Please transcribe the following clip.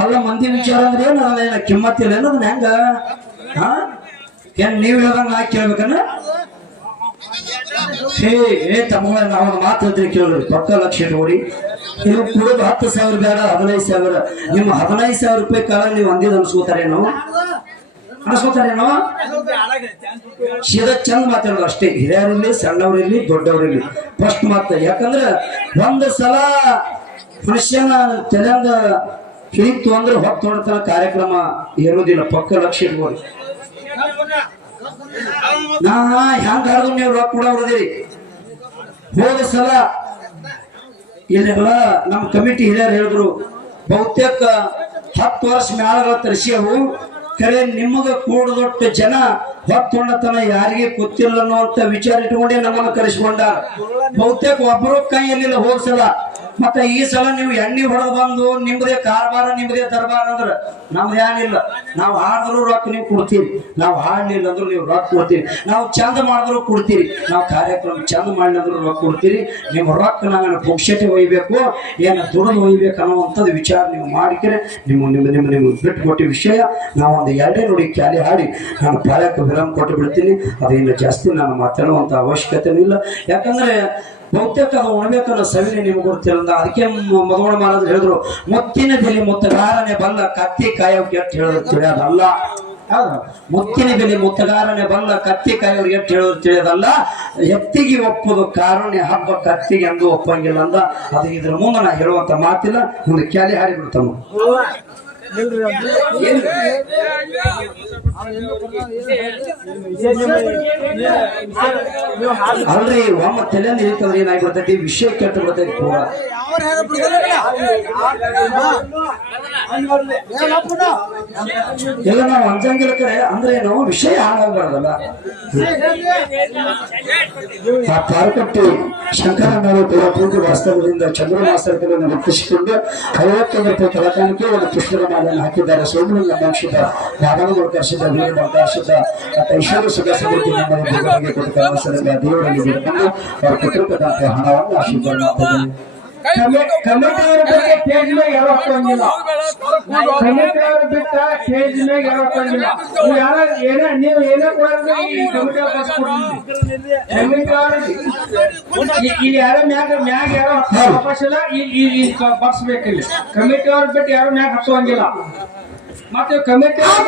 ಅಲ್ಲ ಮಂದಿ ವಿಚಾರ ಅಂದ್ರೆ ಏನು? ಅದೇನ ಕಿಮ್ಮತ್ತಿಲ್ಲ. ಏನದನ್ನ ಹೆಂಗ ಹಾ? ಏನ್ ನೀವ್ ಹೇಳ್ದಂಗ ನಾ ಕೇಳ್ಬೇಕನ್ನ ಹೇ ಏ ತಮ್ಮ ನಾವು ಮಾತು ಹೇಳ್ತೀವಿ ಕೇಳ್ರಿ. ಪಕ್ಕ ಲಕ್ಷ ಇಟ್ಕೊಡಿ ನೀವು ಕುಡಿದು ಹತ್ತು ಸಾವಿರ ಬೇಡ ಹದಿನೈದು ಸಾವಿರ. ನಿಮ್ಮ ಹದಿನೈದು ಸಾವಿರ ರೂಪಾಯಿ ಕಾಲ ನೀವು ಅಂದಿದ್ ಅನ್ಸ್ಕೋತಾರೇನೋ? ಅನ್ಸ್ಕೋತಾರೇನೋ ಸೀದಾ ಚಂದ ಮಾತಾಡೋದು ಅಷ್ಟೇ. ಹಿರಿಯರಲ್ಲಿ ಸಣ್ಣವರಿರ್ಲಿ, ದೊಡ್ಡವರಿರ್ಲಿ. ಫಸ್ಟ್ ಮಾತ. ಯಾಕಂದ್ರೆ ಒಂದು ಸಲ ಮನುಷ್ಯನ ತಲೆಯಿಂದ ಹಿಡಿತು ಅಂದ್ರೆ ಹೊತ್ತು ಕಾರ್ಯಕ್ರಮ ಇರೋದಿಲ್ಲ ಪಕ್ಕ ಲಕ್ಷ ಇಟ್ಕೊಳ್ಳಿ ನಾ ಹೆಂಗ ಹಾಡ್ದು ನೀವು ರೊಕ್ಕ ಕೂಡ ಹೊಡೆದಿರಿ? ಹೋದ ಸಲ ಇಲ್ಲೆಲ್ಲ ನಮ್ಮ ಕಮಿಟಿ ಹಿರಿಯರು ಹೇಳಿದ್ರು, ಬಹುತೇಕ ಹತ್ತು ವರ್ಷ ಮ್ಯಾಲಗಳ ತರಿಸ್ಯಾವು ಕರೆ ನಿಮಗ ಕೂಡದೊಟ್ಟು ಜನ ಹೊತ್ತೊಂಡತನ ಯಾರಿಗೆ ಗೊತ್ತಿಲ್ಲ ಅನ್ನುವಂತ ವಿಚಾರ ಇಟ್ಕೊಂಡೇ ನಮ್ಮನ್ನ ಕರೆಸ್ಕೊಂಡ ಬಹುತೇಕ ಒಬ್ಬರು ಕೈ ಹೋಗ್ಸಲ್ಲ. ಮತ್ತೆ ಈ ಸಲ ನೀವು ಎಣ್ಣೆ ಹೊಡೆದು ಬಂದು ನಿಮ್ಮದೇ ಕಾರ್ಬಾರ ನಿಮ್ದೇ ದರ್ಬಾರ ಅಂದ್ರೆ ನಮ್ದು ಏನಿಲ್ಲ ನಾವು ಹಾಡಿದ್ರು ರೊಕ್ಕ ನೀವು ಕೊಡ್ತೀರಿ. ನಾವು ಹಾಡ್ಲಿಲ್ಲ ಅಂದ್ರೂ ನೀವು ರೊಕ್ಕ ಕೊಡ್ತೀರಿ. ನಾವು ಚಂದ ಮಾಡಿದ್ರು ಕೊಡ್ತೀರಿ. ನಾವು ಕಾರ್ಯಕ್ರಮ ಚಂದ ಮಾಡಿದ್ರು ರೊಕ್ಕ ಕೊಡ್ತೀರಿ. ನಿಮ್ಮ ರೊಕ್ಕ ನಾನು ಪುಕ್ಷಟೆ ಒಯ್ಬೇಕು, ಏನ ದುಡಿದು ಒಯ್ಬೇಕು ಅನ್ನುವಂಥದ್ದು ವಿಚಾರ ನೀವು ಮಾಡಿದ್ರೆ ನಿಮ್ಮ ನಿಮ್ಮ ನಿಮ್ಮ ನಿಮ್ಗೆ ಬಿಟ್ಟು ಕೊಟ್ಟ ವಿಷಯ ನಾವು ಒಂದು ಎರಡೇ ನೋಡಿ ಕ್ಯಾಲಿ ಹಾಡಿ ನಾನು ಪ್ರಾಯಕ್ಕೆ ವಿರಾಮ ಕೊಟ್ಟು ಬಿಡ್ತೀನಿ. ಅದೇನು ಜಾಸ್ತಿ ನಾನು ಮಾತಾಡುವಂಥ ಅವಶ್ಯಕತೆ ಇಲ್ಲ. ಯಾಕಂದ್ರೆ ಬಹುತೇಕ ಅದು ಉಣ್ಬೇಕನ್ನೋ ಸವಿನೆ ನಿಮ್ಗೆ ಗೊತ್ತಿಲ್ಲ ಅಂದ. ಅದಕ್ಕೆ ಮಗವಣ ಮಹಾರಾಜ್ ಹೇಳಿದ್ರು ಮುತ್ತಿನ ಬೆಲೆ ಮುತ್ತಗಾರನೆ ಬಲ್ಲ ಕತ್ತಿ ಕಾಯೋಕೆ ಎಷ್ಟು ಹೇಳೋದು ತಿಳಿಯೋದಲ್ಲ. ಮುತ್ತಿನ ಬೆಲೆ ಮುತ್ತಗಾರನೆ ಬಲ್ಲ ಕತ್ತಿ ಕಾಯೋರಿಗೆ ಎಷ್ಟು ಹೇಳೋದು ತಿಳಿಯೋದಲ್ಲ. ಎತ್ತಿಗೆ ಒಪ್ಪುದು ಕಾರುಣ್ಯ ಹಬ್ಬ ಕತ್ತಿಗೆ ಎಂದು ಒಪ್ಪಂಗಿಲ್ಲ ಅಂದ. ಅದು ಇದ್ರ ಮುಂದೆ ನಾ ಹೇಳುವಂತ ಮಾತಿಲ್ಲ. ಒಂದು ಕ್ಯಾಲಿ ಹಾರಿ ಅಲ್ರಿ ಒಮ್ಮ ತಲೆಯಲ್ಲಿ ಇರ್ತಂದ್ರೆ ಏನಾಗ್ಬಿಡ್ತೈತಿ ವಿಷಯ ಕೆಟ್ಟು ಬಿಡ್ತೈತಿ ಪೂರ ಎಲ್ಲ ನಾವು ಅಂಜಂಗಿಲ ಕಡೆ ಅಂದ್ರೆ ಏನು? ವಿಷಯ ಹಾಳಾಗಬಾರ್ದಲ್ಲ. ಆ ಪಾರಕಟ್ಟಿ ಶಂಕರನಾಳು ಪೂರ್ತಿ ವಾಸ್ತವದಿಂದ ಚಂದ್ರ ಮಾಸ್ತರಗಳನ್ನು ರೂಪಿಸಿಕೊಂಡು ಐವತ್ತೊಂದು ರೂಪಾಯಿ ಕಲಾಕಾರಕ್ಕೆ ಒಂದು ಮಾಲೆಯನ್ನು ಹಾಕಿದ್ದಾರೆ. ಸೋಮಲಿಂಗ ವಂಶದ ಯಾದವಗಳು ಕರ್ಸಿದ ವೀರ ಮತ್ತು ಐಶ್ವರ್ಯ ಸುಖ ಸಮೃದ್ಧಿ ನಮ್ಮ ದೇವರಿಗೆ ಕೊಟ್ಟ ಕರ್ಮಸರಿಂದ ದೇವರಲ್ಲಿ ಬಿಟ್ಟುಕೊಂಡು ಅವರ ಕುಟುಂಬದ ಹಣವನ್ನು ಆಶೀರ್ವಾದ ಮಾಡ್ತಿದ್ದೀನಿ ಕಮಿಟಿ ಅವ್ರ ಬಗ್ಗೆ ಸ್ಟೇಜ್ ಮೇಲೆ ಯಾರು ಬಿಟ್ಟ ಸ್ಟೇಜ್ ಮೇಲೆ ನೀವು ಏನ ನೀವು ಏನೇ ಕೊಡೋದು ಈ ಇಲ್ಲಿ ಯಾರೋ ಮ್ಯಾಗ ಮ್ಯಾಗ ಯಾರೋ ವಾಪಸ್ ಇಲ್ಲ. ಈ ಈ ಈ ಬಸ್ ಬೇಕಿಲ್ಲ ಕಮಿಟಿ ಅವ್ರ ಬಿಟ್ಟು ಯಾರು ಮ್ಯಾಗ ಹತ್ತುವಂಗಿಲ್ಲ ಮತ್ತೆ ಕಮಿಟಿ ಅವ್ರ